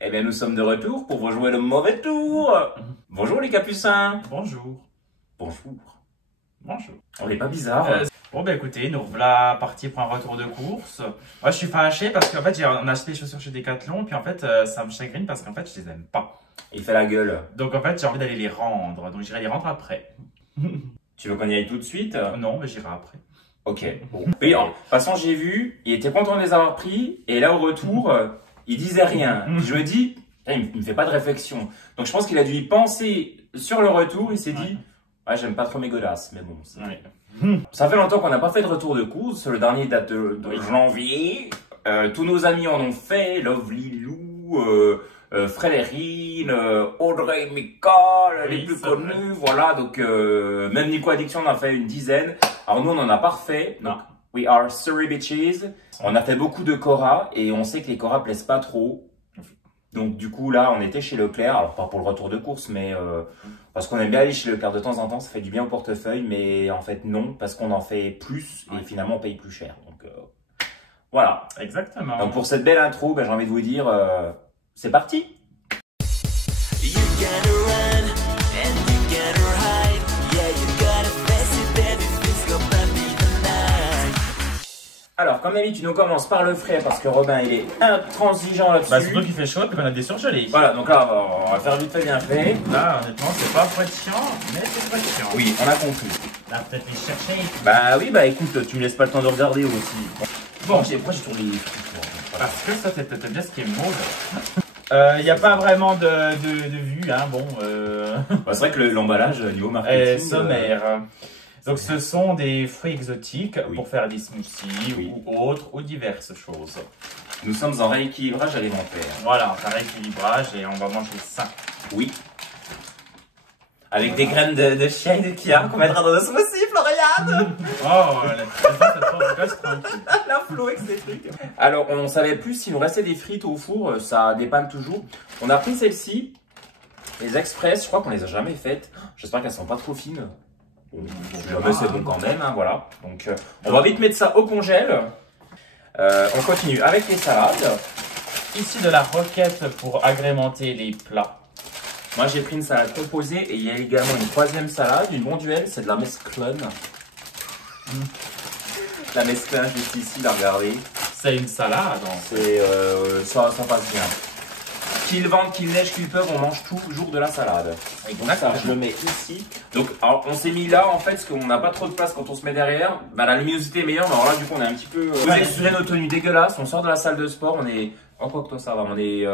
Eh bien, nous sommes de retour pour vous jouer le mauvais tour. Bonjour les capucins. Bonjour. Bonjour. Bonjour. On n'est pas bizarre. Bon bah écoutez, nous voilà partis pour un retour de course. Moi je suis fâché parce qu'en fait on a acheté des chaussures chez Decathlon puis en fait ça me chagrine parce qu'en fait je les aime pas. Il fait la gueule. Donc en fait j'ai envie d'aller les rendre, donc j'irai les rendre après. Tu veux qu'on y aille tout de suite? Non mais j'irai après. Ok. Bon. Oui, de toute façon, j'ai vu, il était content de les avoir pris, et là, au retour, il disait rien. Puis je me dis, il me fait pas de réflexion. Donc je pense qu'il a dû y penser sur le retour, il s'est dit, ouais, j'aime pas trop mes godasses, mais bon. Ça fait longtemps qu'on n'a pas fait de retour de course, le dernier date de janvier. Tous nos amis en ont fait, Lovely Lou, Frélérine, Audrey Micole, les plus connus, voilà, donc même Nico Addiction en a fait une dizaine. Alors nous on en a pas refait, donc we are Surrey Bitches. On a fait beaucoup de Cora et on sait que les Cora plaisent pas trop. Donc du coup là on était chez Leclerc, alors pas pour le retour de course mais parce qu'on aime bien aller chez Leclerc de temps en temps, ça fait du bien au portefeuille, mais en fait non, parce qu'on en fait plus et finalement on paye plus cher. Donc voilà. Exactement. Donc pour cette belle intro, j'ai envie de vous dire, c'est parti. Alors, comme d'habitude, on commence par le frais parce que Robin, il est intransigeant là-dessus. Bah, surtout qu'il fait chaud et qu'on a des surgelés. Voilà, donc là, on va faire vite fait bien fait. Là, honnêtement, c'est pas chiant, mais c'est pas chiant. Oui, on a compris. Là, peut-être les chercher. Bah oui, bah écoute, tu me laisses pas le temps de regarder aussi. Bon, pourquoi j'ai tourné les trucs? Parce que ça, c'est bien ce qui est mauve. Il n'y a pas vraiment de vue, hein, bon. Bah, c'est vrai que l'emballage, niveau marketing... sommaire. Donc ce sont des fruits exotiques pour faire des smoothies ou autres ou diverses choses. Nous sommes en rééquilibrage alimentaire. Voilà, un rééquilibrage et on va manger ça. Oui. Avec des graines de chêne qu'il y a qu'on mettra dans nos smoothies, Floriane. Oh, la flow avec ces trucs. Alors, on savait plus s'il nous restait des frites au four, ça dépanne toujours. On a pris celle-ci, les express, je crois qu'on les a jamais faites. J'espère qu'elles sont pas trop fines. Jamais c'est bon quand même, hein, voilà. Donc, on va vite mettre ça au congèle. On continue avec les salades. Ici de la roquette pour agrémenter les plats. Moi j'ai pris une salade composée et il y a également une troisième salade, une bonduelle, c'est de la mesclun. La mesclun juste ici, la regardez. C'est une salade. C'est ça passe bien. Qu'il vente, qu'il neige, qu'il pleuve, on mange toujours de la salade. Et donc ça, je le mets ici. Donc alors, on s'est mis là en fait parce qu'on n'a pas trop de place quand on se met derrière. Bah, la luminosité est meilleure, mais alors là du coup on est un petit peu... Vous excusez nos tenues dégueulasses, on sort de la salle de sport, on est... Oh quoi que toi ça va, on est...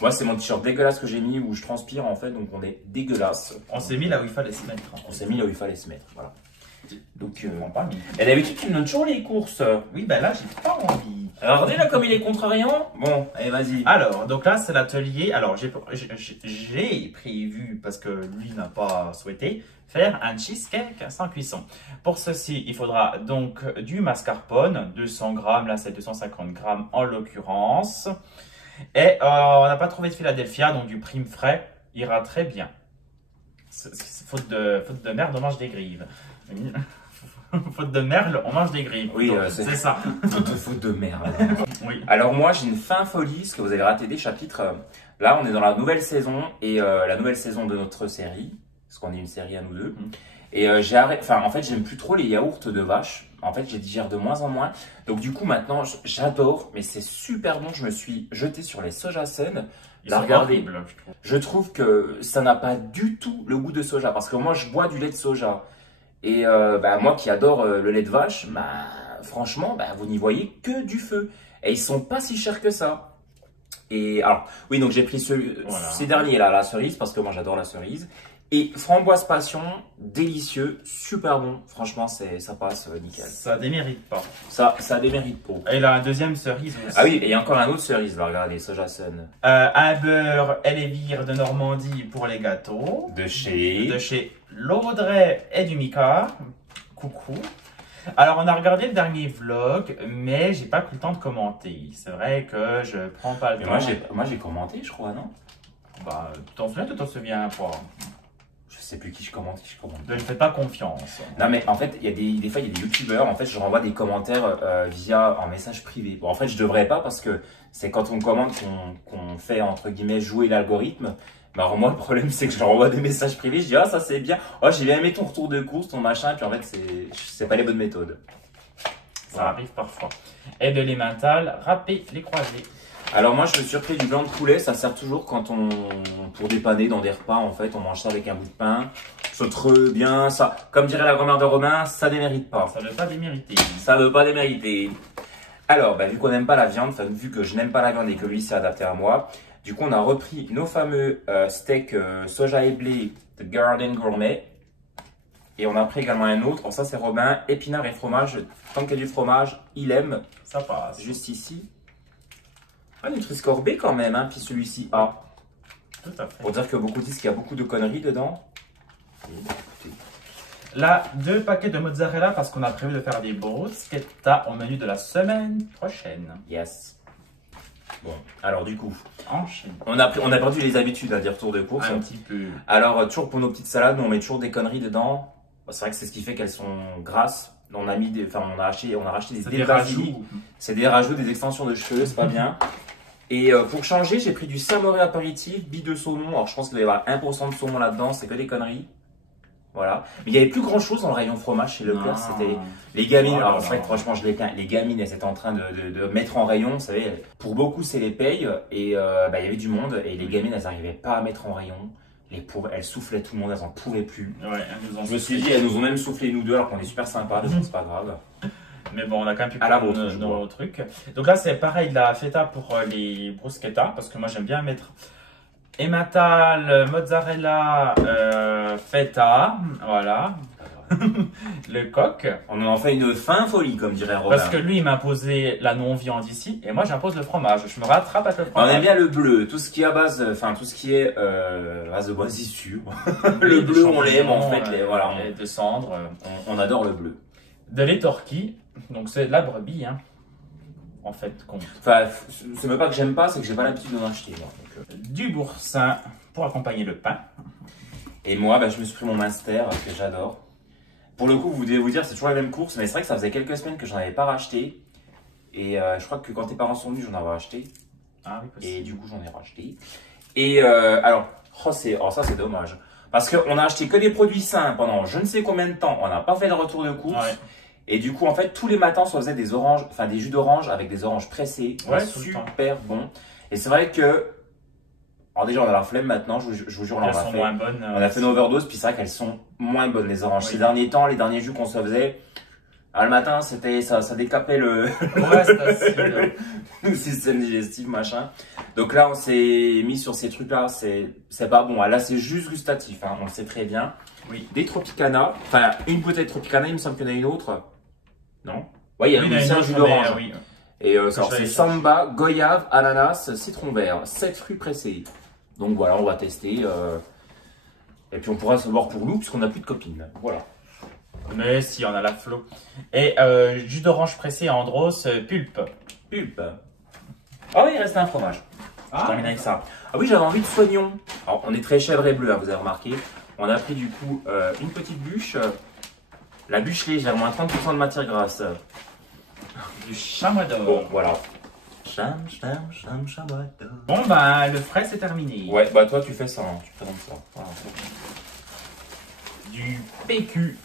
Moi c'est mon t-shirt dégueulasse que j'ai mis où je transpire en fait, donc on est dégueulasse. On s'est mis là où il fallait se mettre. On s'est mis là où il fallait se mettre, voilà. Donc, et d'habitude, tu me donnes toujours les courses. Oui, ben là, j'ai pas envie. Alors, regardez là comme il est contrariant. Bon, allez, vas-y. Alors, donc là, c'est l'atelier. Alors, j'ai prévu, parce que lui n'a pas souhaité, faire un cheesecake sans cuisson. Pour ceci, il faudra donc du mascarpone, 200 grammes, là, c'est 250 grammes en l'occurrence. Et on n'a pas trouvé de Philadelphia, donc du prime frais ira très bien. Faute de merde, on mange des grives. Faute de merle, on mange des grives. Oui, c'est ça. Faute de merde. Oui. Alors moi, j'ai une fin folie, parce que vous avez raté des chapitres. Là, on est dans la nouvelle saison, et la nouvelle saison de notre série, parce qu'on est une série à nous deux. Et j'ai arrêté, enfin en fait, j'aime plus trop les yaourts de vache. En fait, je les digère de moins en moins. Donc du coup, maintenant, j'adore, mais c'est super bon. Je me suis jeté sur les soja sun. Là, regardez, je trouve que ça n'a pas du tout le goût de soja. Parce que moi, je bois du lait de soja. Et moi qui adore le lait de vache, franchement, vous n'y voyez que du feu. Et ils sont pas si chers que ça. Et alors, oui, donc j'ai pris ces derniers là, la cerise, parce que moi j'adore la cerise. Et framboise passion, délicieux, super bon. Franchement, ça passe nickel. Ça démérite pas. Ça démérite pas. Et là, un deuxième cerise aussi. Ah oui, et il y a encore un autre cerise, là, regardez, soja sun. Un beurre Elevire de Normandie pour les gâteaux. De chez L'Audrey et du Mika. Coucou. Alors, on a regardé le dernier vlog, mais j'ai pas pris le temps de commenter. C'est vrai que je prends pas le temps. Moi, j'ai commenté, je crois, non? Bah, t'en souviens ou t'en souviens pas? Je sais plus qui je commente, Ne lui faites pas confiance. Non mais en fait, il y a des fois, il y a des youtubeurs, en fait, je renvoie des commentaires via un message privé. Bon, en fait, je devrais pas parce que c'est quand on commente qu'on fait, entre guillemets, jouer l'algorithme. Mais alors moi, le problème, c'est que je leur envoie des messages privés. Je dis, ah, ça c'est bien. Oh, j'ai bien aimé ton retour de course, ton machin. Puis en fait, c'est pas les bonnes méthodes. Ça arrive parfois. Et de l'emmental, râper les croisés. Alors moi, je me suis repris du blanc de poulet. Ça sert toujours pour dépanner dans des repas. En fait, on mange ça avec un bout de pain. C'est très bien. Ça, comme dirait la grand-mère de Romain, ça démérite pas. Ça ne veut pas démériter. Ça veut pas démériter. Alors, vu qu'on n'aime pas la viande, vu que je n'aime pas la viande et que lui s'est adapté à moi, du coup, on a repris nos fameux steaks soja et blé de Garden Gourmet. Et on a pris également un autre. Alors ça, c'est Robin, épinards et fromage. Tant qu'il y a du fromage, il aime. Ça passe. Juste ici. Ah, Nutri-Score B quand même, hein. Puis celui-ci A. Tout à fait. Pour dire que beaucoup disent qu'il y a beaucoup de conneries dedans. Et, écoutez. Là, 2 paquets de mozzarella parce qu'on a prévu de faire des bruschetta au menu de la semaine prochaine. Yes. Bon, alors du coup, Enchaîne. on a perdu les habitudes à dire retour de course. Un petit peu. Alors, toujours pour nos petites salades, nous, on met toujours des conneries dedans. C'est vrai que c'est ce qui fait qu'elles sont grasses. On a mis on a racheté des Des basilic. rajouts. C'est des rajouts, des extensions de cheveux, c'est pas bien. Et pour changer, j'ai pris du sablé apéritif, billes de saumon. Alors, je pense qu'il va y avoir 1% de saumon là-dedans, c'est que des conneries. Voilà. Mais il n'y avait plus grand chose dans le rayon fromage chez Leclerc. C'était les gamines. Oh, alors, c'est vrai que franchement, je les plains. Les gamines, elles étaient en train de mettre en rayon. Vous savez, pour beaucoup, c'est les payes. Et il y avait du monde. Et les gamines, elles n'arrivaient pas à mettre en rayon. Les pauvres, elles soufflaient tout le monde. Elles n'en pouvaient plus. Ouais, elles nous ont Je me suis dit, elles nous ont même soufflé nous deux, alors qu'on est super sympas. Donc, c'est pas grave. Mais bon, on a quand même pu À la prendre vôtre, je nos trucs. Donc là, c'est pareil de la feta pour les bruschetta. Parce que moi, j'aime bien mettre emmental, mozzarella, feta. Voilà. Le coq. On en fait une fin folie, comme dirait Robin. Parce que lui, il m'a imposé la non-viande ici. Et moi, j'impose le fromage. Je me rattrape avec le On fromage. aime bien le bleu, tout ce qui est à base, tout ce qui est base de moisissure. Le bleu, on l'aime en fait. Voilà, Et de cendre. on adore le bleu. De lait torquis. Donc, c'est de la brebis, hein. En fait, compte. Enfin, c'est même pas que j'aime pas, c'est que j'ai pas l'habitude d'en acheter. Moi, donc, Du boursin pour accompagner le pain. Et moi, je me suis pris mon Munster que j'adore. Pour le coup, vous devez vous dire, c'est toujours la même course, mais c'est vrai que ça faisait quelques semaines que j'en avais pas racheté. Et je crois que quand tes parents sont venus, j'en avais racheté. Ah oui, possible. Et du coup, j'en ai racheté. Et alors ça c'est dommage. Parce qu'on a acheté que des produits sains pendant je ne sais combien de temps. On n'a pas fait de retour de course. Ouais. Et du coup, en fait, tous les matins, on se faisait des oranges, des jus d'orange avec des oranges pressées. Ouais, tout le temps. Super bon. Et c'est vrai que, alors déjà, on a la flemme maintenant, je vous jure, Elles sont moins bonnes. on a fait une overdose, puis c'est vrai qu'elles sont moins bonnes, les oranges. Oui. Ces derniers temps, les derniers jus qu'on se faisait, le matin, ça décapait Ouais, c'est acide. le système digestif, machin. Donc là, on s'est mis sur ces trucs-là, c'est pas bon. Là, c'est juste gustatif, hein, on le sait très bien. Oui. Des Tropicana, enfin, une bouteille de Tropicana, il me semble qu'il y en a une autre. Non? Ouais, il y a Oui, aussi un jus mais, d'orange. oui. Et alors, je vais c'est aller Samba, goyave, ananas, citron vert, 7 fruits pressés. Donc voilà, on va tester. Et puis on pourra se voir pour nous, puisqu'on n'a plus de copines. Voilà. Mais si, on a la flot. Et jus d'orange pressé à Andros, pulpe. Pulpe. Ah oui, il reste un fromage. Je termine avec ça. Ah oui, j'avais envie de soignon. Alors, on est très chèvre et bleu, hein, vous avez remarqué. On a pris du coup une petite bûche. La bûche légère, moins 30% de matière grasse. Du chamois d'or. Bon, voilà. Chamois d'or. Bon, ben, le frais, c'est terminé. Ouais, toi tu fais ça, hein, tu présentes ça. Voilà. Du PQ.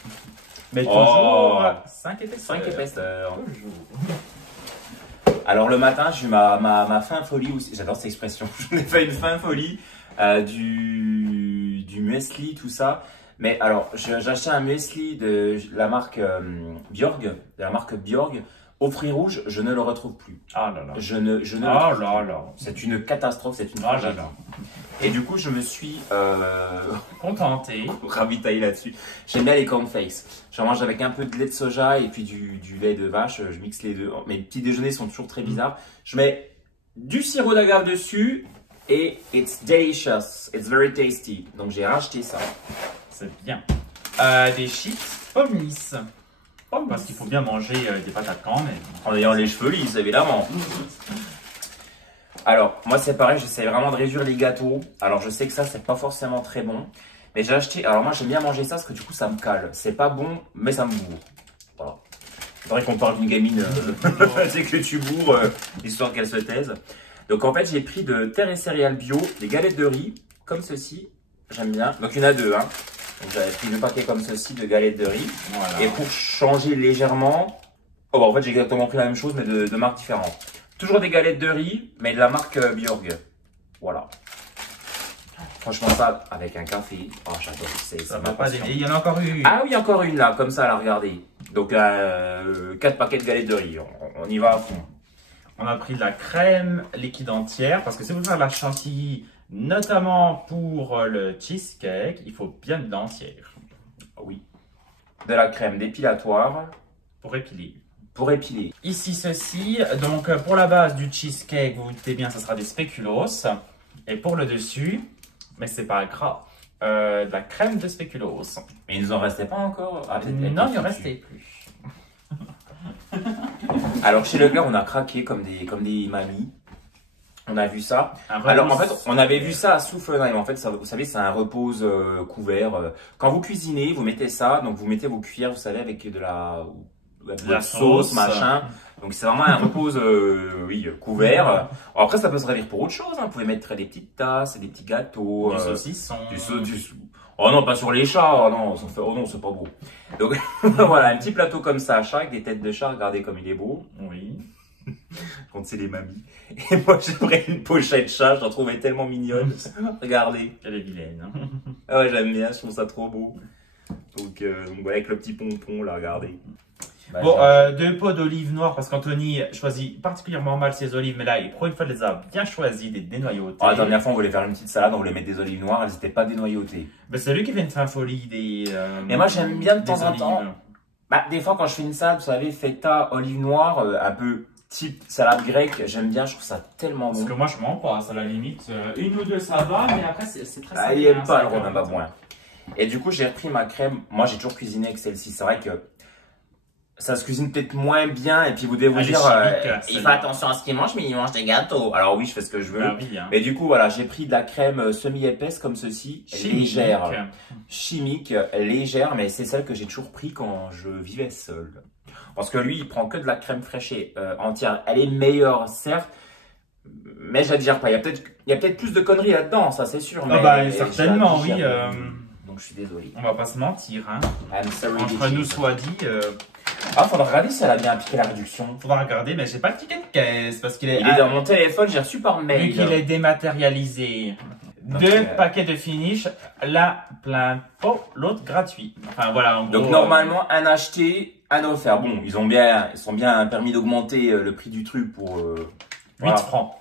Mais Oh. toujours 5 épaisseurs. 5 épaisseurs. Toujours. Alors le matin, j'ai eu ma fin folie aussi. J'adore cette expression. Je n'ai fait une fin folie du muesli, tout ça. Mais alors, j'ai acheté un muesli de la marque Bjorg. Au fruits rouges, je ne le retrouve plus. Ah là là. Je ne le Ah trouve là plus. là. C'est une catastrophe, c'est une Ah là tragédie. là. Et du coup, je me suis Contenté. ravitaillé là-dessus. J'aime bien les cornflakes. Je mange avec un peu de lait de soja et puis du lait de vache. Je mixe les deux. Mes petits déjeuners sont toujours très bizarres. Je mets du sirop d'agave dessus et it's delicious. It's very tasty. Donc j'ai racheté ça. C'est bien. Des chips pommes lisses. Parce qu'il faut bien manger des patates quand même. En ayant les cheveux lisses, évidemment. Alors, moi c'est pareil, j'essaie vraiment de réduire les gâteaux. Alors je sais que ça, c'est pas forcément très bon. Mais j'ai acheté, alors moi j'aime bien manger ça parce que du coup ça me cale. C'est pas bon, mais ça me bourre. Voilà. C'est vrai qu'on parle d'une gamine, c'est que tu bourres, histoire qu'elle se taise. Donc en fait, j'ai pris de terre et céréales bio, des galettes de riz, comme ceci. J'aime bien. Donc il y en a deux. Hein. Donc j'avais pris 2 paquets comme ceci de galettes de riz. Voilà. Et pour changer légèrement, oh, bah, en fait j'ai exactement pris la même chose, mais de marques différentes. Toujours des galettes de riz, mais de la marque Björg. Voilà. Franchement, ça, avec un café, oh, j'adore. Ça m'a pas dévié. Il y en a encore une. Ah oui, encore une là, comme ça, là, regardez. Donc, 4 paquets de galettes de riz. On y va à fond. On a pris de la crème liquide entière parce que si vous voulez faire de la chantilly, notamment pour le cheesecake, il faut bien de l'entière. Oui. De la crème dépilatoire. Pour épiler. Pour épiler. Ici, ceci. Donc, pour la base du cheesecake, vous vous doutez bien, ça sera des spéculoos. Et pour le dessus, mais c'est pas grave, de la crème de spéculoos. Mais il nous en restait pas encore? Ah, non, il ne restait plus. Alors, chez Leclerc, on a craqué comme des mamies. On a vu ça. Alors, en fait, on avait vu ça à Soufflenheim. En fait, ça, vous savez, c'est un repose couvert. Quand vous cuisinez, vous mettez ça. Donc, vous mettez vos cuillères, vous savez, avec de la sauce, machin. Donc, c'est vraiment un repose, oui, couvert. Alors, après, ça peut se servir pour autre chose. Hein. Vous pouvez mettre des petites tasses, des petits gâteaux. Du saucisson. Oh non, pas sur les chats. Oh non, c'est pas beau. Donc, voilà, un petit plateau comme ça à chat, avec des têtes de chat. Regardez comme il est beau. Oui. Quand c'est les mamies. Et moi, j'ai pris une pochette chat, je la trouvais tellement mignonne. Regardez. Elle est vilaine. Hein. Ah ouais, j'aime bien, je trouve ça trop beau. Donc voilà, avec le petit pompon, là, regardez. Bah, bon, 2 pots d'olives noires, parce qu'Anthony choisit particulièrement mal ses olives, mais là, pour une fois, il les a bien choisies, des dénoyautées. Ah, la dernière fois, on voulait faire une petite salade, on voulait mettre des olives noires, elles n'étaient pas dénoyautées. Ben, c'est lui qui fait une fin folie des. Mais moi, j'aime bien de temps en olives. temps. Bah, des fois, quand je fais une salade, vous savez, feta, olive noire, un peu type salade grecque, j'aime bien, je trouve ça tellement bon. Parce que moi, je m'en passe à la limite. Une ou deux, ça va, mais après, c'est très Ah, il aime pas le Romain Babouin. Et du coup, j'ai repris ma crème. Moi, j'ai toujours cuisiné avec celle-ci. C'est vrai que ça se cuisine peut-être moins bien. Et puis, vous devez vous dire, il fait attention à ce qu'il mange, mais il mange des gâteaux. Alors oui, je fais ce que je veux. Ah, oui, hein. Mais du coup, voilà, j'ai pris de la crème semi-épaisse comme ceci, légère, chimique, légère, mais c'est celle que j'ai toujours pris quand je vivais seul. Parce que lui, il prend que de la crème fraîchée entière. Elle est meilleure, certes, mais je la digère pas. Il y a peut-être plus de conneries là-dedans, ça c'est sûr. Ah bah, certainement, oui. Donc je suis désolé. On va pas se mentir, hein. Entre nous soit dit. Ah, faudra regarder si elle a bien appliqué la réduction. Faudra regarder, mais j'ai pas le ticket de caisse parce qu'il est. Il est dans mon téléphone, j'ai reçu par mail. Vu qu'il est dématérialisé. 2 paquets de finish, l'un plein pot, l'autre gratuit. Enfin voilà, en gros. Donc normalement, un acheté, un offert. Bon, ils sont bien permis d'augmenter le prix du truc pour 8 francs.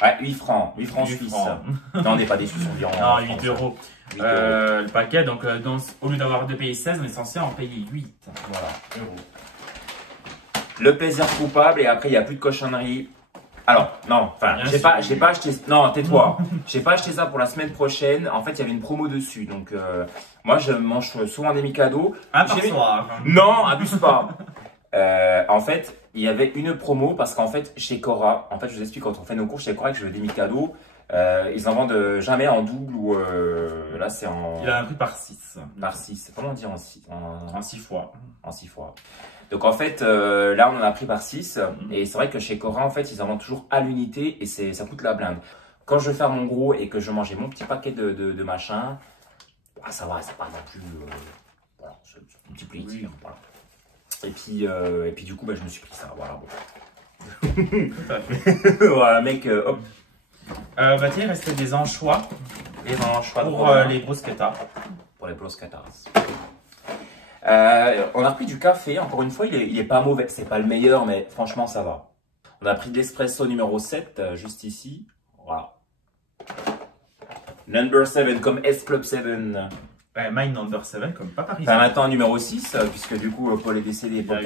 Ouais, 8 francs. 8 francs suisses. Non, on n'est pas déçus, on dirait en Non, 8 euros. Le paquet, donc au lieu d'avoir de payer 16, on est censé en payer 8. Voilà, euros. Le plaisir coupable, et après, il n'y a plus de cochonnerie. Alors, non, enfin, j'ai pas acheté. Non, tais-toi. J'ai pas acheté ça pour la semaine prochaine. En fait, il y avait une promo dessus. Donc, moi, je mange souvent des Mikado. Un par soir. Non, abuse pas. En fait, il y avait une promo parce qu'en fait, chez Cora, en fait, je vous explique, quand on fait nos cours chez Cora et que je veux des Mikado, ils en vendent jamais en double ou là, c'est en. Il a un prix par 6. Par 6. Comment on dit en 6 En 6 fois. En 6 fois. Donc en fait, là on en a pris par 6 et c'est vrai que chez Cora en fait ils en vendent toujours à l'unité et ça coûte la blinde. Quand je veux faire mon gros et que je mangeais mon petit paquet de machin, bah, ça va, c'est pas non plus voilà, c'est un petit plaisir. Voilà. Et puis du coup bah, je me suis pris ça, voilà. Bon. Voilà mec, hop. Bah tiens, il restait des anchois. Des anchois pour les bruschettas. Pour les bruschettas. On a pris du café, encore une fois, il est pas mauvais, c'est pas le meilleur, mais franchement ça va. On a pris de l'espresso numéro 7, juste ici, voilà. Number 7, comme S Club 7. My number 7, comme pas Paris. Enfin maintenant numéro 6, puisque du coup Paul est décédé, Paul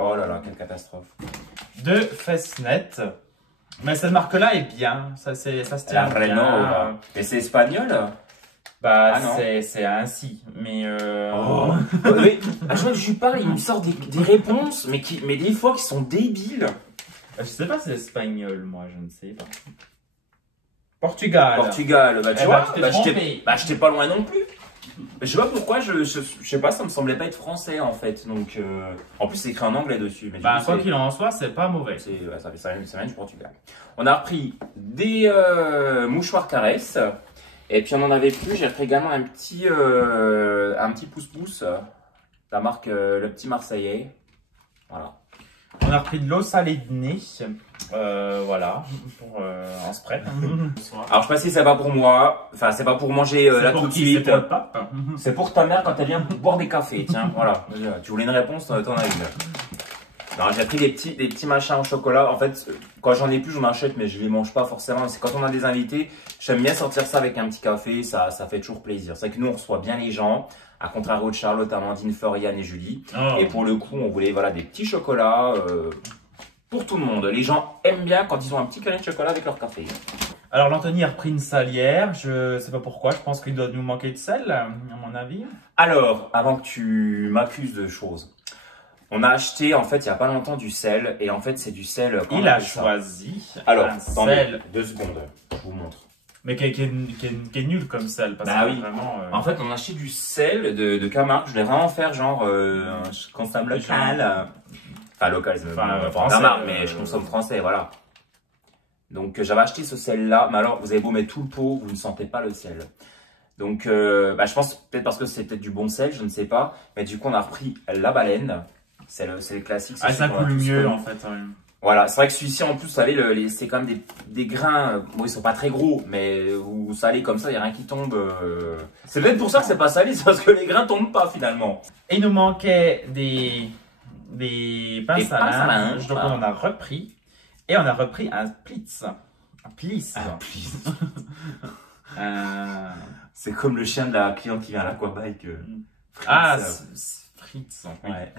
oh là là, quelle catastrophe. De Fessnet. Mais cette marque-là est bien, ça se tient bien. Et c'est espagnol? Bah, c'est ainsi, mais Oh. Mais à chaque fois que je lui parle, il me sort des réponses, mais des fois qui sont débiles. Je sais pas si c'est espagnol, moi, je ne sais pas. Portugal. Portugal, bah tu vois, j'étais pas loin non plus. Je sais pas pourquoi, je sais pas, ça me semblait pas être français en fait. Donc, en plus, c'est écrit en anglais dessus. Mais du Bah, coup, quoi qu'il en soit, c'est pas mauvais. ouais, ça vient du Portugal. On a repris des mouchoirs caresses. Et puis, on en avait plus. J'ai repris également un petit pouce-pouce. La marque Le Petit Marseillais. Voilà. On a repris de l'eau salée de nez. Voilà, pour en spray. Alors, je sais pas si ça va pour moi. Enfin, c'est pas pour manger là tout de suite. C'est pour le pape. C'est pour ta mère quand elle vient boire des cafés. Tiens, voilà. Tu voulais une réponse, t'en as une. Non, j'ai pris des petits machins au chocolat. En fait, quand j'en ai plus, je m'achète, mais je les mange pas forcément. C'est quand on a des invités, j'aime bien sortir ça avec un petit café. Ça fait toujours plaisir. C'est vrai que nous, on reçoit bien les gens. À contrario de Charlotte, Amandine, Floriane et Julie. Oh. Et pour le coup, on voulait voilà, des petits chocolats pour tout le monde. Les gens aiment bien quand ils ont un petit carré de chocolat avec leur café. Alors, l'Anthony a repris une salière. Je sais pas pourquoi. Je pense qu'il doit nous manquer de sel, à mon avis. Alors, avant que tu m'accuses de choses, on a acheté en fait il y a pas longtemps du sel. Et en fait, c'est du sel. Il a choisi alors, un attendez, sel. 2 secondes, je vous montre. Mais qui est nul comme sel. Parce Bah que oui. Vraiment, En fait, on a acheté du sel de Camargue. Je voulais vraiment faire genre je consomme local. Enfin, local, c'est français, Camargue, mais je consomme français, voilà. Donc, j'avais acheté ce sel-là. Mais alors, vous avez beau mettre tout le pot, vous ne sentez pas le sel. Donc, je pense peut-être parce que c'est peut-être du bon sel, je ne sais pas. Mais du coup, on a repris la baleine. C'est le classique. Ah, ça coule mieux en fait. Ouais. Voilà, c'est vrai que celui-ci en plus, vous savez, c'est quand même des grains, bon ils sont pas très gros, mais vous salez comme ça, il n'y a rien qui tombe. C'est peut-être pour ça que c'est pas salé, c'est parce que les grains tombent pas finalement. Et il nous manquait des pinces à linge, donc on en a repris. Et on a repris un splitz. Un pliss. Un pliss. C'est comme le chien de la cliente qui vient à l'aquabike. Fritz. Ouais.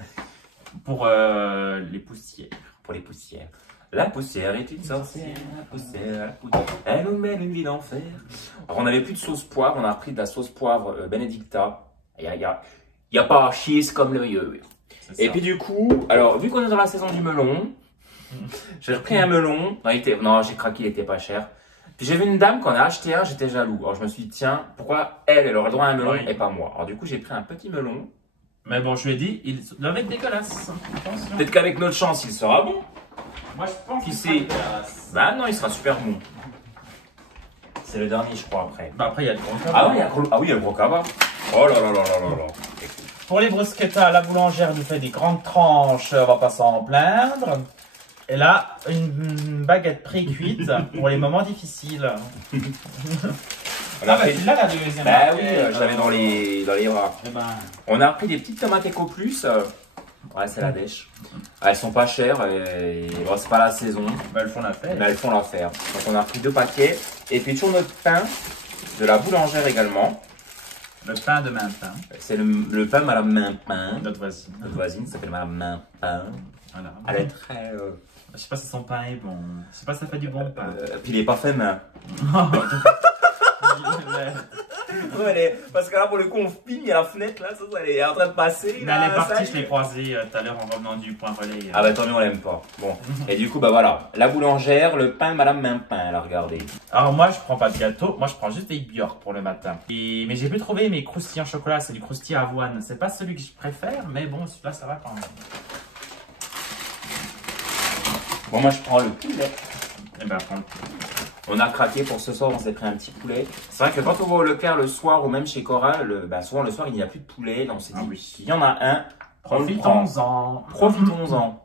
Pour les poussières. Pour les poussières. La poussière est une sorcière, la poussière, elle nous mène une vie d'enfer. Alors on n'avait plus de sauce poivre, on a repris de la sauce poivre Benedicta. Il y a pas à chier, c'est comme le mieux. Et puis du coup, alors vu qu'on est dans la saison du melon, j'ai repris un melon. Non, j'ai craqué, il était pas cher. Puis j'ai vu une dame qu'on a acheté un, j'étais jaloux. Alors je me suis dit, tiens, pourquoi elle aurait droit à un melon et pas moi? Alors du coup, j'ai pris un petit melon. Mais bon, je lui ai dit, il doit être dégueulasse. Peut-être qu'avec notre chance, il sera bon. Moi, je pense qu'il sera dégueulasse. Bah non, il sera super bon. C'est le dernier, je crois, après. Bah après, il y a le gros cabas. Ah oui, il y a le gros cabas. Oh là là là là là là. Pour les bruschettas, la boulangère nous fait des grandes tranches, on va pas s'en plaindre. Et là, une baguette pré-cuite pour les moments difficiles. Là, la deuxième. Bah oui, je l'avais dans les bras. On a pris des petites tomates Eco Plus. Ouais, c'est la dèche. Elles sont pas chères et bon, c'est pas la saison. Mais elles font l'affaire. Mais elles font l'affaire. Donc on a pris 2 paquets. Et puis toujours notre pain de la boulangère également. Le pain de Main-Pain. C'est le pain Madame Main-Pain. Notre voisine. Notre voisine s'appelle Madame Main-Pain. Voilà. Elle est très... Je sais pas si son pain est bon. Je sais pas si ça fait du bon pain. Puis il est pas fait main. Parce que là pour le coup on filme, il y a la fenêtre là, ça elle est en train de passer. Mais elle est partie, je l'ai croisée tout à l'heure en revenant du point relais. Ah bah tant mieux, on l'aime pas. Bon, et du coup bah voilà, la boulangère, le pain de Madame Main-Pain, elle a regardé. Alors moi je prends pas de gâteau, moi je prends juste des Björk pour le matin. Mais j'ai pu trouver mes croustillants chocolat, c'est du croustillant avoine. C'est pas celui que je préfère, mais bon celui-là ça va quand même. Bon moi je prends le poulet. Et ben prends le poulet. On a craqué pour ce soir, on s'est pris un petit poulet. C'est vrai que quand on va au Leclerc le soir ou même chez Cora, souvent le soir il n'y a plus de poulet. Donc on s'est dit, il y en a un, profitons-en. Profitons-en.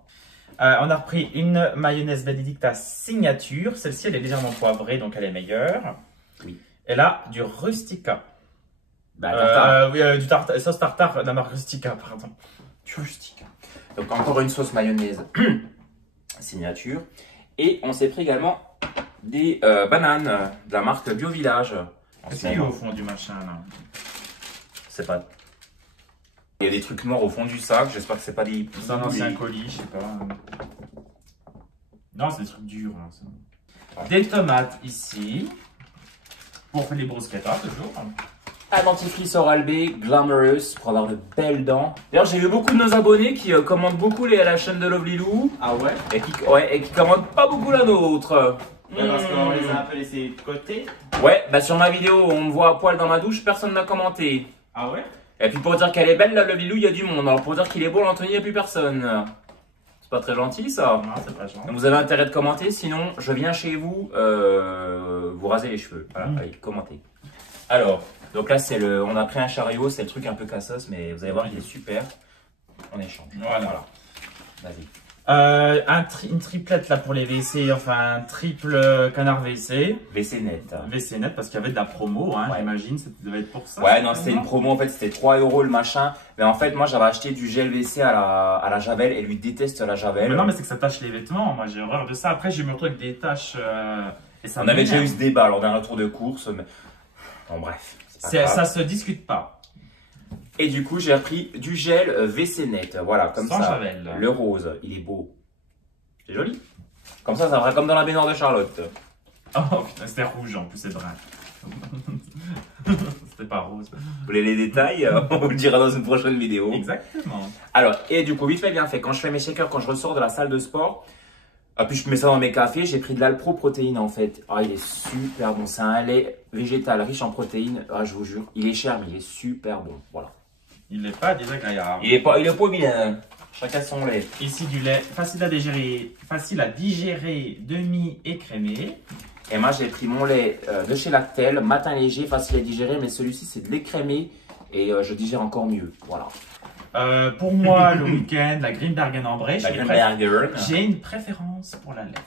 On a repris une mayonnaise Benedicta signature. Celle-ci elle est légèrement poivrée donc elle est meilleure. Oui. Et là du rustica. Du tartare, sauce tartare de la marque Rustica, pardon. Du rustica. Donc encore une sauce mayonnaise signature. Et on s'est pris également des bananes de la marque Bio Village. Qu'est-ce qu'il y a au fond du machin là? C'est pas... Il y a des trucs noirs au fond du sac, j'espère que c'est pas des... C'est un ancien colis, je sais pas. Non, c'est des trucs durs. Hein, des tomates ici. Pour faire les bruschettas toujours. Un dentifrice Oral-B Glamorous pour avoir de belles dents. D'ailleurs, j'ai vu beaucoup de nos abonnés qui commandent beaucoup la chaîne de Lovely Lou. Ah ouais? Et qui commandent pas beaucoup la nôtre. Parce qu'on les a un peu laissés de côté. Ouais, bah sur ma vidéo, on me voit à poil dans ma douche, personne n'a commenté. Ah ouais? Et puis pour dire qu'elle est belle, là, le Lilou, il y a du monde. Alors pour dire qu'il est beau, l'Anthony, il n'y a plus personne. C'est pas très gentil, ça. Non, c'est pas gentil. Donc, vous avez intérêt de commenter, sinon je viens chez vous, vous rasez les cheveux. Voilà, allez, commentez. Alors, donc là, on a pris un chariot, c'est le truc un peu cassos, mais vous allez voir, il est super. On échange. Voilà. Vas-y. Une triplette là pour les WC, enfin un triple canard WC. WC net. WC net parce qu'il y avait de la promo, hein, Ouais. j'imagine, ça devait être pour ça. Ouais, non, c'était une promo, en fait, c'était 3 € le machin. Mais en fait, moi, j'avais acheté du gel WC à la Javel et lui déteste la Javel. Mais non, mais c'est que ça tâche les vêtements, moi j'ai horreur de ça. Après, j'ai me retrouvé avec des taches. Et ça On avait déjà eu m'énerve. ce débat lors d'un retour de course. Mais... Bon, bref. c'est pas grave. Ça se discute pas. Et du coup, j'ai repris du gel WC net. Voilà, comme Sans ça. Javel. Le rose, il est beau. C'est joli. Comme ça fera comme dans la baignoire de Charlotte. Oh putain, c'était rouge en plus, c'est brun. C'était pas rose. Vous voulez les détails? On vous le dira dans une prochaine vidéo. Exactement. Alors, et du coup, vite fait, bien fait. Quand je fais mes shakers, quand je ressors de la salle de sport, puis je mets ça dans mes cafés, j'ai pris de l'Alpro protéine en fait. Ah, il est super bon. C'est un lait végétal riche en protéines. Ah, je vous jure, il est cher, mais il est super bon. Voilà. Il n'est pas désagréable. Il est pas bien. Chacun son lait. Ici du lait facile à digérer, demi-écrémé. Et moi, j'ai pris mon lait de chez Lactel, matin léger, facile à digérer, mais celui-ci, c'est de l'écrémé et je digère encore mieux. Voilà. Pour moi, le week-end, la Grimbergen ambrée. La Grimbergen. J'ai une préférence pour la lef.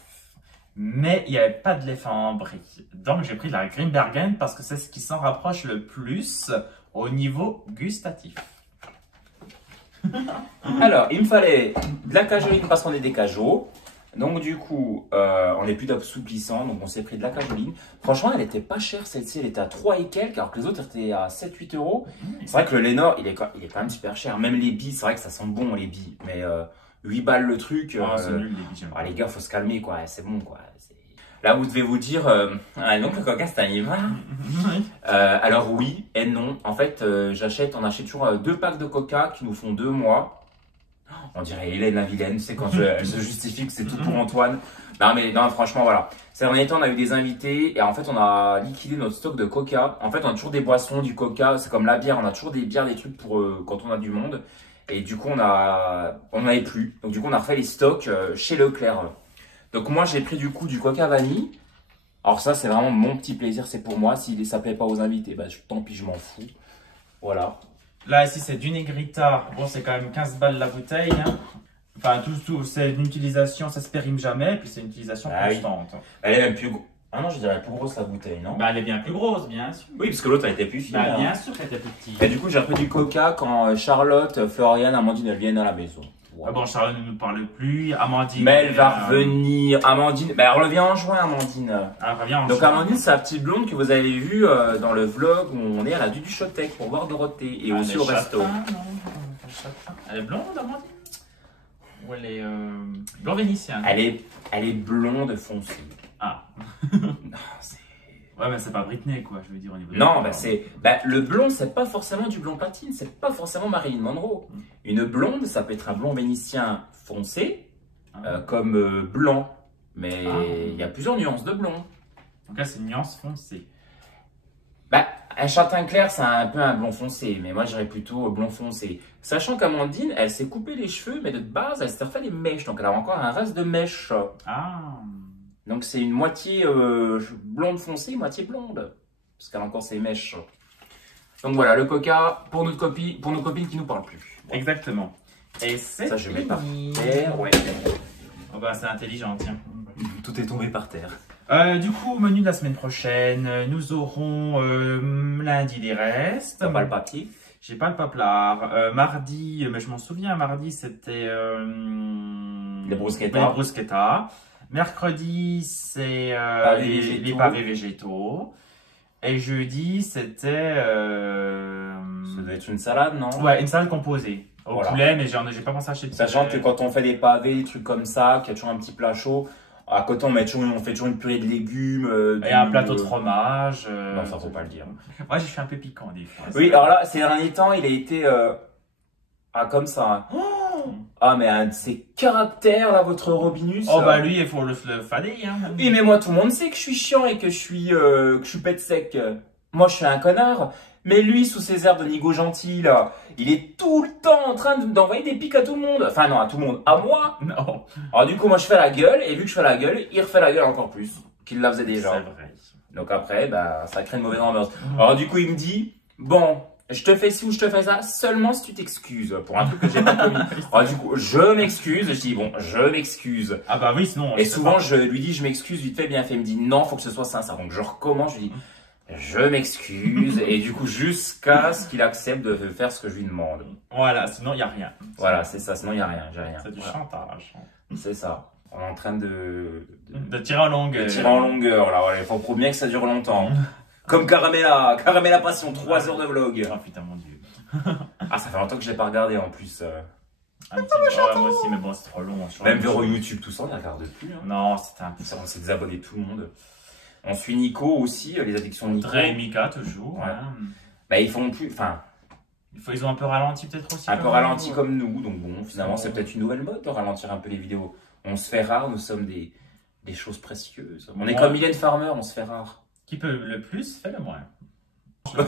Mais il n'y avait pas de lef ambrée. Donc, j'ai pris la Grimbergen parce que c'est ce qui s'en rapproche le plus au niveau gustatif. Alors, il me fallait de la cajoline parce qu'on est des cajots. Donc, du coup, on n'est plus d'assouplissant. Donc, on s'est pris de la cajoline. Franchement, elle était pas chère celle-ci. Elle était à 3 et quelques, alors que les autres étaient à 7-8 €. C'est vrai que le Lénor, il est quand même super cher. Même les billes, c'est vrai que ça sent bon, les billes. Mais 8 balles le truc. C'est nul, les billes. Les gars, faut se calmer, quoi. C'est bon, quoi. Là, vous devez vous dire, donc le coca, c'est un livre. Alors oui et non. En fait, on achète toujours 2 packs de coca qui nous font 2 mois. On dirait Hélène la vilaine, c'est quand elle se justifie que c'est tout pour Antoine. Non, mais non, franchement, voilà. Ces derniers temps, on a eu des invités et en fait, on a liquidé notre stock de coca. En fait, on a toujours des boissons, du coca, c'est comme la bière, on a toujours des bières, des trucs pour quand on a du monde. Et du coup, on n'en avait plus. Donc, du coup, on a refait les stocks chez Leclerc. Donc, moi, j'ai pris du coup du coca vanille. Alors, ça, c'est vraiment mon petit plaisir, c'est pour moi. Si ça plaît pas aux invités, bah, tant pis, je m'en fous. Voilà. Là, ici, c'est du Negrita. Bon, c'est quand même 15 balles la bouteille. Hein. Enfin, c'est une utilisation, ça se périme jamais. Et puis, c'est une utilisation constante. Oui. Elle est même plus grosse. Ah non, je dirais plus grosse la bouteille, non? Bah, elle est bien plus grosse, bien sûr. Oui, parce que l'autre, elle était plus fine. Bah, bien sûr qu'elle était plus petite. Et du coup, j'ai repris du coca quand Charlotte, Floriane, Amandine, elles viennent à la maison. Wow. Ah bon, Charlotte ne nous parle plus. Amandine. Mais elle va revenir. Amandine, bah, elle revient en juin, Amandine. Elle revient en Donc, juin. Amandine, c'est la petite blonde que vous avez vue dans le vlog où on est à la Duduchotec pour voir Dorothée et aussi au resto. Elle est blonde, Amandine? Ou elle est blond vénitienne? Elle est blonde foncée. Ah. Ouais, mais c'est pas Britney, quoi, je veux dire, au niveau Non, le blond, c'est pas forcément du blond platine, c'est pas forcément Marilyn Monroe. Une blonde, ça peut être un blond vénitien foncé, comme blanc. Mais il y a plusieurs nuances de blond. Donc là, c'est une nuance foncée. Un châtain clair, c'est un peu un blond foncé, mais moi, j'irais plutôt blond foncé. Sachant qu'Amandine, elle s'est coupé les cheveux, mais de base, elle s'est refait des mèches, donc elle a encore un reste de mèches. Ah. Donc c'est une moitié blonde foncée, moitié blonde. Parce qu'elle a encore ses mèches. Donc voilà, le coca pour nos copines qui nous parlent plus. Bon. Exactement. Et c'est ça, je mets par terre. Ouais. Oh bah c'est intelligent, tiens. Tout est tombé par terre. Du coup, au menu de la semaine prochaine, nous aurons lundi des restes. T'as pas le papier? J'ai pas le paplard. Mardi, mais je m'en souviens, mardi c'était les bruschettas. Mercredi, c'est les pavés végétaux. Et jeudi, c'était... Ça doit être une salade, non? Ouais, une salade composée. Au poulet, mais j'ai pas pensé à acheter de poulet. Sachant que quand on fait des pavés, des trucs comme ça, qu'il y a toujours un petit plat chaud, à côté on fait toujours une purée de légumes. Et un plateau de fromage. Non, ça faut pas le dire. Moi, j'ai fait un peu piquant des fois. Oui, alors là, ces derniers temps, il a été... comme ça. Hein. Ah, mais un de ses caractères, là, votre Robinus. Oh, bah lui, il faut le fader. Hein. Oui, mais moi, tout le monde sait que je suis chiant et que je suis pète sec. moi je suis un connard. Mais lui, sous ses airs de nigo gentil, là, il est tout le temps en train d'envoyer des pics à tout le monde. Enfin, non, à tout le monde, à moi. Non. Alors, du coup, moi, je fais la gueule, et vu que je fais la gueule, il refait la gueule encore plus qu'il la faisait déjà. C'est vrai. Donc après, bah, ça crée une mauvaise ambiance. Alors, du coup, il me dit, bon, je te fais ci ou je te fais ça, seulement si tu t'excuses pour un truc que j'ai pas commis. Alors, du coup, je m'excuse, je dis, bon, je m'excuse. Ah bah oui, sinon... Et souvent, je lui dis, je m'excuse, vite fait, bien fait. Il me dit, non, faut que ce soit sincère. Donc, je recommence, je lui dis, je m'excuse, et du coup, jusqu'à ce qu'il accepte de faire ce que je lui demande. Voilà, sinon il n'y a rien. Voilà, c'est ça, sinon il n'y a rien, j'ai rien. C'est du Voilà. chantage. C'est ça. On est en train de tirer en longueur. de tirer en longueur, là, voilà. Il faut bien que ça dure longtemps. Comme Caramella Passion, 3 heures de vlog. Oh putain, mon dieu. Ah, ça fait longtemps que je l'ai pas regardé en plus. Un petit peu, moi aussi, mais bon, c'est trop long. Même vers YouTube, tout ça, on ne regarde plus. Hein. Non, c'était un peu... On s'est désabonné tout le monde. On suit Nico aussi, les addictions de Nico. Dre et Mika, toujours. Ouais. Hein. Bah, ils font plus, enfin, Ils ont un peu ralenti peut-être aussi. un peu comme ralenti nous. comme nous, donc bon, finalement, c'est peut-être une nouvelle mode de ralentir un peu les vidéos. On se fait rare, nous sommes des choses précieuses. On est Ouais. comme Mylène Farmer, on se fait rare. Qui peut le plus, fait le moins.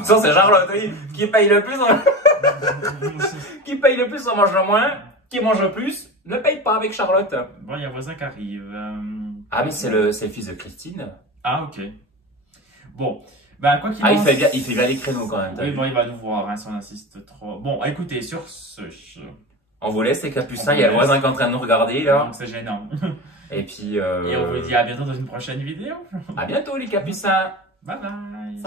Ça, c'est Charlotte, oui. Qui paye le plus, qui paye le plus, on mange le moins. Qui mange le plus, ne paye pas avec Charlotte. Bon, il y a un voisin qui arrive. Ah, mais c'est le fils de Christine. Ah, ok. Bon, ben quoi qu'il Ah, en il fait bien les créneaux quand même. t'as Oui, vu. bon, il va nous voir hein, si on insiste trop. Bon, écoutez, sur ce... On vous laisse les capucins, On il y a vous le voisin qui est en train de nous regarder là. Donc c'est gênant. Et puis, Et on vous dit à bientôt dans une prochaine vidéo. à bientôt les capucins. Bye bye.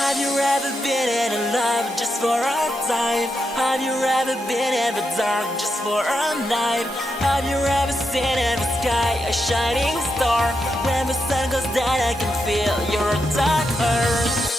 Have you ever been in love just for a time? Have you ever been in the dark just for a night? Have you ever seen in the sky a shining star? When the sun goes down I can feel your dark earth.